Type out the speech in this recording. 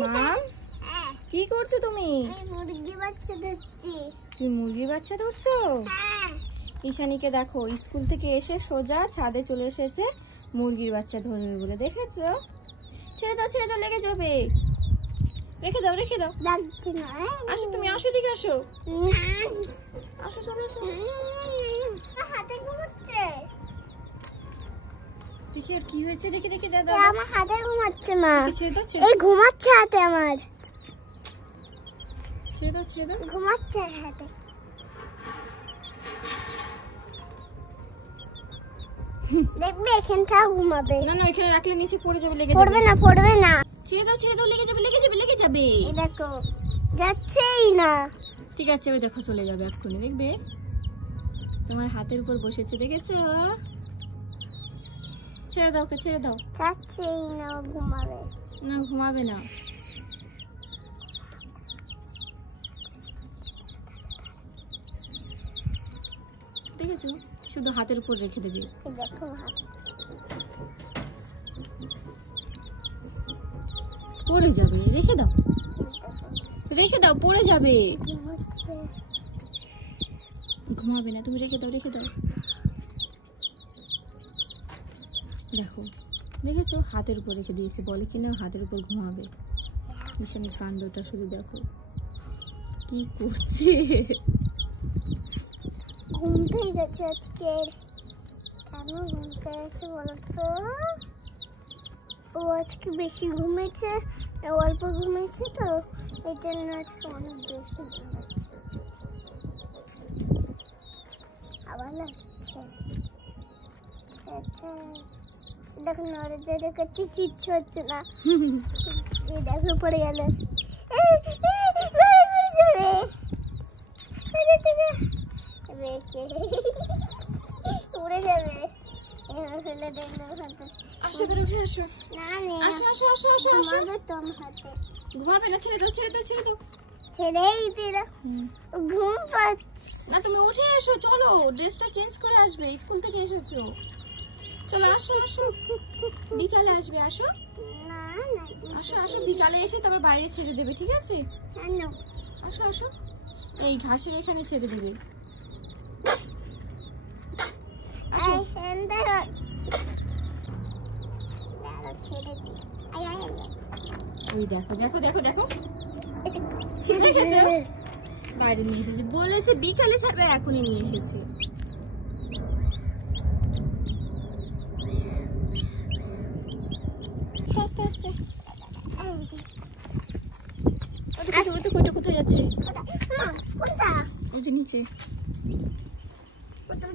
মাম, কি করছো তুমি? মুরগি বাচ্চা ধরছি। তুমি মুরগির বাচ্চা ধরছো? ঈশানীকে দেখো স্কুল থেকে এসে সোজা ছাদে চলে এসেছে মুরগির বাচ্চা ধরবে বলে, দেখেছো? ছেড়ে দাও ছেড়ে দাও, লেগে যাবে। রেখে দাও রেখে দাও। লাগছে না। আসো তুমি, আসো দিকে আসো। আসো চলে আসো। হাতে ঘুমাচ্ছে। দেখি আর কি হয়েছে, দেখি দেখি দাদা। আমার হাতে ঘুমাচ্ছে মা। ছেড়ে দাও ছেড়ে এই ঘুমাচ্ছে হাতে আমার। ছেড়ে দাও ছেড়ে দাও। ঘুমাচ্ছে হাতে। দেখবে এখানটাও ঘুমাবে। না না, এখানে রাখলে নিচে পড়ে যাবে, লেগে যাবে। পড়বে না পড়বে না। ছেড়ে দাও লেগে যাবে লেগে যাবে লেগে যাবে। এই দেখো যাচ্ছেই না। ঠিক আছে, ওই দেখো চলে যাবে এক্ষুনি, দেখবে তোমার হাতের উপর বসেছে, দেখেছো? ছেড়ে দাও ওকে, ছেড়ে দাও। যাচ্ছেই না, ও ঘুমাবে। না ঘুমাবে না। দেখেছো, শুধু হাতের উপর রেখে দেবে। এই দেখো হাত। পড়ে যাবে, রেখে দাও রেখে দাও, পড়ে যাবে। ঘুমাচ্ছে। ঘুমাবে না, তুমি রেখে দাও রেখে দাও। দেখো দেখেছো, হাতের উপর রেখে দিয়েছে, বলে কিনা হাতের উপর ঘুমাবে। ঈশানীর কাণ্ডটা শুধু দেখো কি করছে। ঘুম পেয়ে গেছে আজকে। কেন ঘুম পেয়েছে বলো তো? ও আজকে বেশি ঘুমিয়েছে, অল্প ঘুমিয়েছে তো, এই জন্য আজকে অনেক বেশি ঘুমিয়েছে। আবার লাগছে। দেখো নড়ে কাছে কিচ্ছু হচ্ছে না। এই দেখো পড়ে গেল। উড়ে যাবে। ফেলে দেখলো আসো করে উঠে আসো। না না, আসো আসো আসো আসো আসো। ঘুমাবে তো আমার হাতে। ঘুমাবে না, ছেড়ে দাও ছেড়ে দাও ছেড়ে দাও। ছেড়েই দিল। ঘুম পাচ্ছে না তুমি উঠে এসো, চলো ড্রেসটা চেঞ্জ করে আসবে, স্কুল থেকে এসেছো। চলো আসো আসো, বিকালে আসবে, আসো না না। আসো আসো, বিকালে এসে তারপর বাইরে ছেড়ে দেবে, ঠিক আছে? কেন? আসো আসো, এই ঘাসের এখানে ছেড়ে দেবে। এই এন্দার দাঁড়া ছেড়ে দি। আয় আয় আয়। ওই দেখো দেখো দেখো দেখো, দেখেছো? বাইরে নিয়ে এসেছে, বলেছে বিকালে ছাড়বে, এখনই নিয়ে এসেছে। আস্তে আস্তে। কোথায় যাচ্ছে? মা কোনটা? ওই যে নিচে। কোথায়